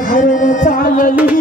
हरण चालली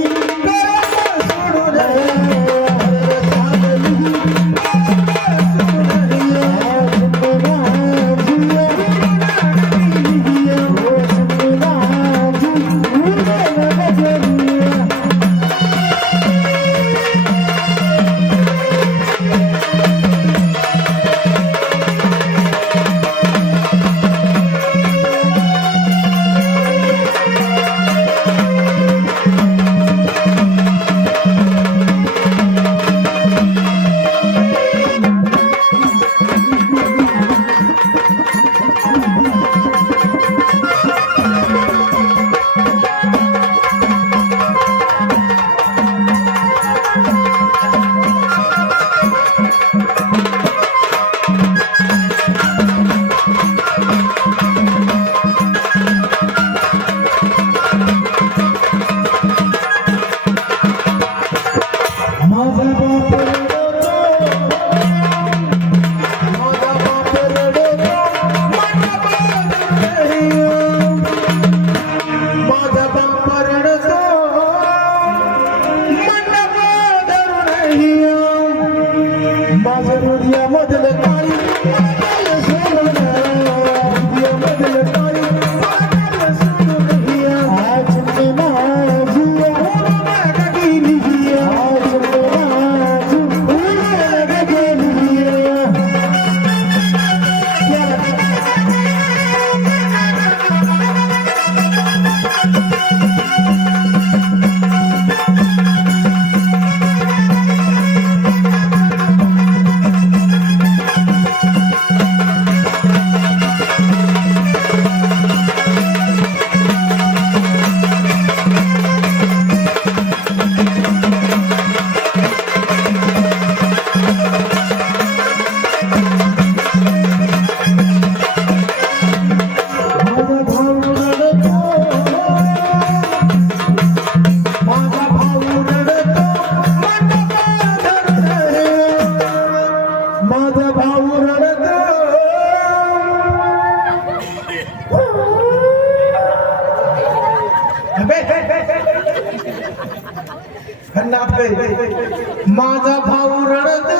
माझा भाऊ रडतो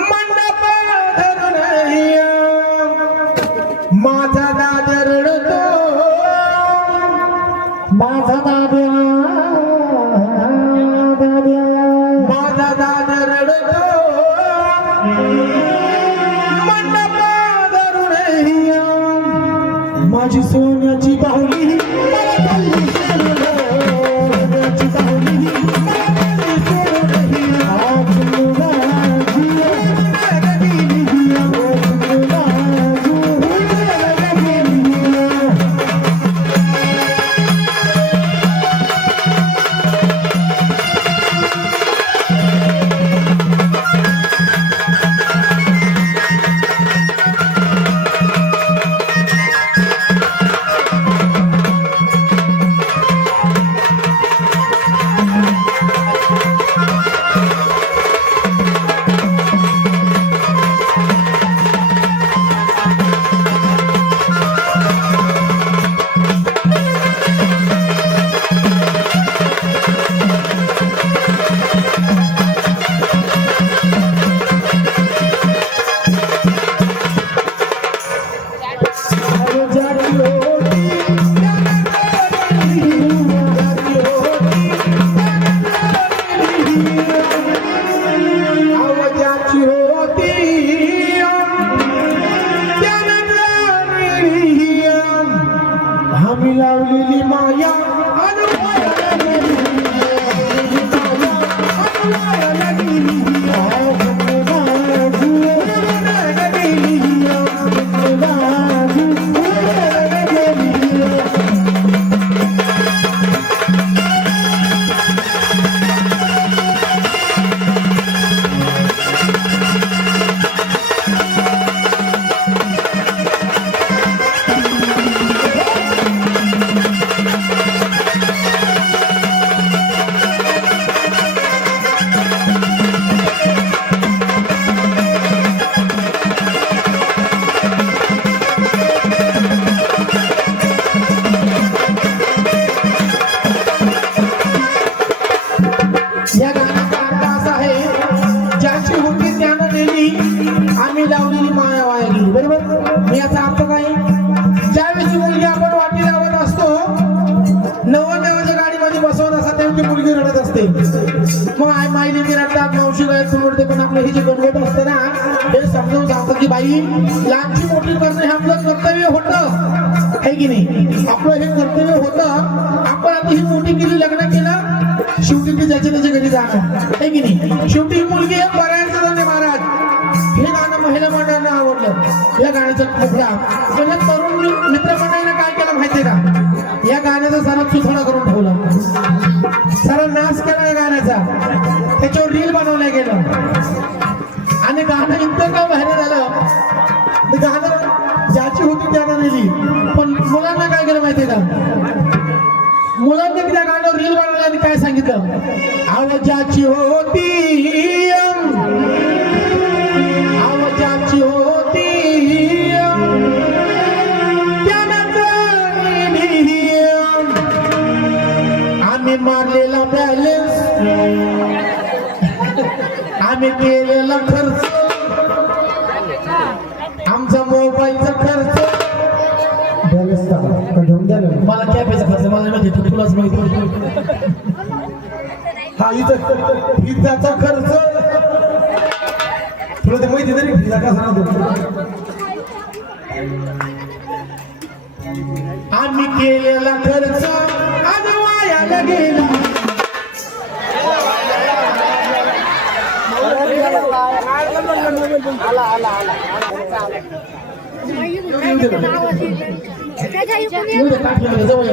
मंडप धरून माझा दादा रडतो माझा दादा माझा दादा रडतो मंडप धरून माझी सोन्याची बाहुली लावलेली माया होते मग आई माईने विराटतात मावशी गाय परवडते पण आपलं हे जे बनवत असतं ना हे समजावून सांगतं की बाई लहानची मोठी करणं हे आपलं कर्तव्य होतं आहे की नाही आपलं हे कर्तव्य होतं आपण आता ही मोठी केली लग्न केलं शेवटी ती ज्याच्या त्याच्या घरी जाणार आहे की नाही शेवटी ही मुलगी हे बऱ्याच जणांनी महाराज हे गाणं महिला मंडळांना आवडलं या गाण्याचा तुकडा पण या तरुण मित्रमंडळीने काय केलं माहितीये का या गाण्याचा सारा चुथडा करून ठेवला सारा नाश केला या गाण्याचा त्याच्यावर रील बनवलं गेलं आणि गाणं इतकं का बाहेर झालं ते गाणं ज्याची होती त्यानं नेली पण मुलांना काय केलं माहितीये का मुलांनी त्या गाण्यावर रील बनवलं आणि काय सांगितलं आवाजाची होती आवाजाची होती आम्ही मारलेला बॅलन्स आम्ही केलेला खर्च आमचा मोबाईलचा खर्च मला कॅफेचा खर्च मला माहिती तुलाच माहिती हा हिचा खर्च तुला ते माहिती तरी हिचा कसा आम्ही केलेला खर्च आज वायाला गेला जवळ